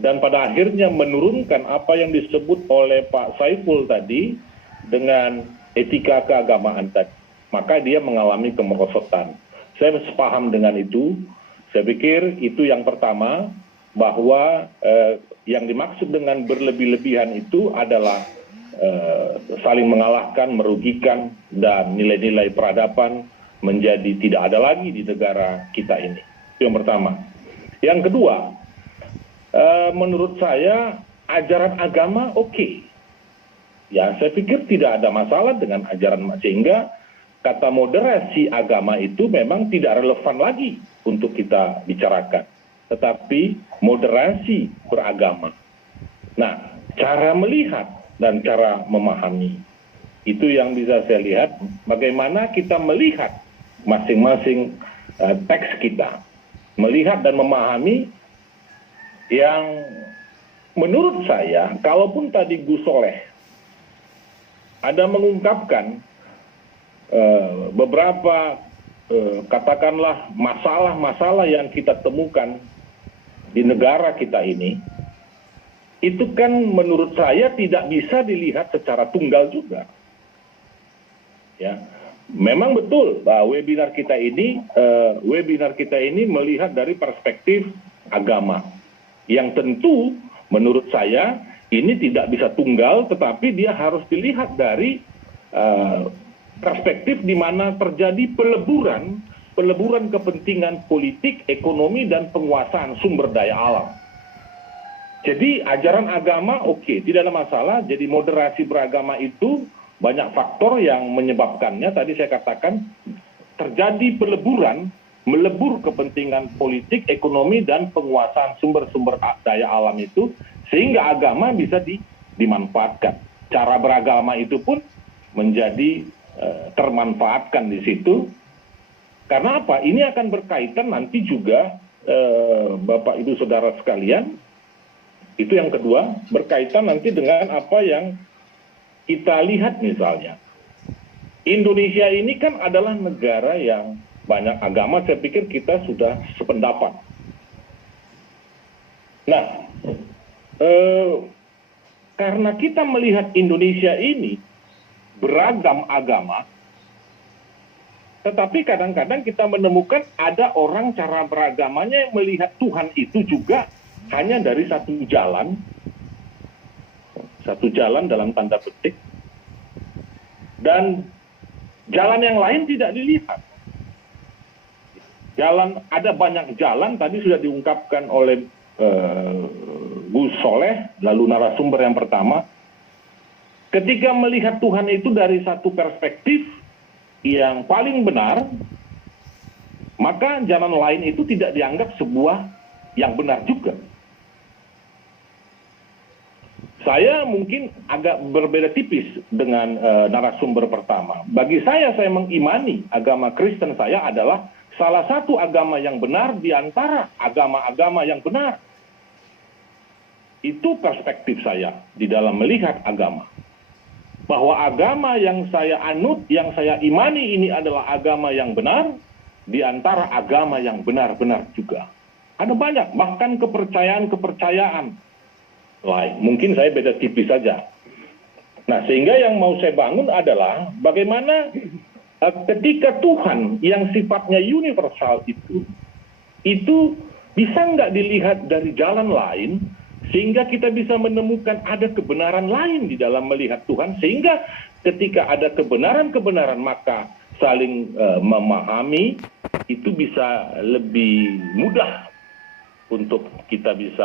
dan pada akhirnya menurunkan apa yang disebut oleh Pak Saiful tadi dengan etika keagamaan tadi, maka dia mengalami kemerosotan. Saya sepaham dengan itu. Saya pikir itu yang pertama, bahwa yang dimaksud dengan berlebih-lebihan itu adalah saling mengalahkan, merugikan, dan nilai-nilai peradaban menjadi tidak ada lagi di negara kita ini. Itu yang pertama. Yang kedua, menurut saya ajaran agama oke. Ya, saya pikir tidak ada masalah dengan ajaran, sehingga kata moderasi agama itu memang tidak relevan lagi untuk kita bicarakan. Tetapi moderasi beragama. Nah, cara melihat dan cara memahami itu yang bisa saya lihat, bagaimana kita melihat masing-masing teks kita, melihat dan memahami yang menurut saya, kalaupun tadi Gus Soleh ada mengungkapkan beberapa katakanlah masalah-masalah yang kita temukan di negara kita ini, itu kan menurut saya tidak bisa dilihat secara tunggal juga. Ya, memang betul bahwa webinar kita ini melihat dari perspektif agama, yang tentu menurut saya ini tidak bisa tunggal, tetapi dia harus dilihat dari perspektif di mana terjadi peleburan kepentingan politik, ekonomi, dan penguasaan sumber daya alam. Jadi ajaran agama oke, tidak ada masalah. Jadi moderasi beragama itu banyak faktor yang menyebabkannya. Tadi saya katakan terjadi melebur kepentingan politik, ekonomi, dan penguasaan sumber-sumber daya alam itu, sehingga agama bisa dimanfaatkan. Cara beragama itu pun menjadi termanfaatkan di situ. Karena apa? Ini akan berkaitan nanti juga, Bapak Ibu Saudara sekalian, itu yang kedua, berkaitan nanti dengan apa yang kita lihat misalnya. Indonesia ini kan adalah negara yang banyak agama, saya pikir kita sudah sependapat. Nah, karena kita melihat Indonesia ini beragam agama, tetapi kadang-kadang kita menemukan ada orang cara beragamanya yang melihat Tuhan itu juga hanya dari satu jalan dalam tanda petik, dan jalan yang lain tidak dilihat. Ada banyak jalan, tadi sudah diungkapkan oleh Gus Soleh, lalu narasumber yang pertama, ketika melihat Tuhan itu dari satu perspektif yang paling benar, maka jalan lain itu tidak dianggap sebuah yang benar juga. Saya mungkin agak berbeda tipis dengan narasumber pertama. Bagi saya mengimani agama Kristen saya adalah salah satu agama yang benar di antara agama-agama yang benar. Itu perspektif saya di dalam melihat agama. Bahwa agama yang saya anut, yang saya imani ini adalah agama yang benar di antara agama yang benar-benar juga. Ada banyak, bahkan kepercayaan lain. Mungkin saya beda tipis saja. Nah, sehingga yang mau saya bangun adalah bagaimana ketika Tuhan yang sifatnya universal itu bisa nggak dilihat dari jalan lain, sehingga kita bisa menemukan ada kebenaran lain di dalam melihat Tuhan, sehingga ketika ada kebenaran-kebenaran maka saling memahami itu bisa lebih mudah untuk kita bisa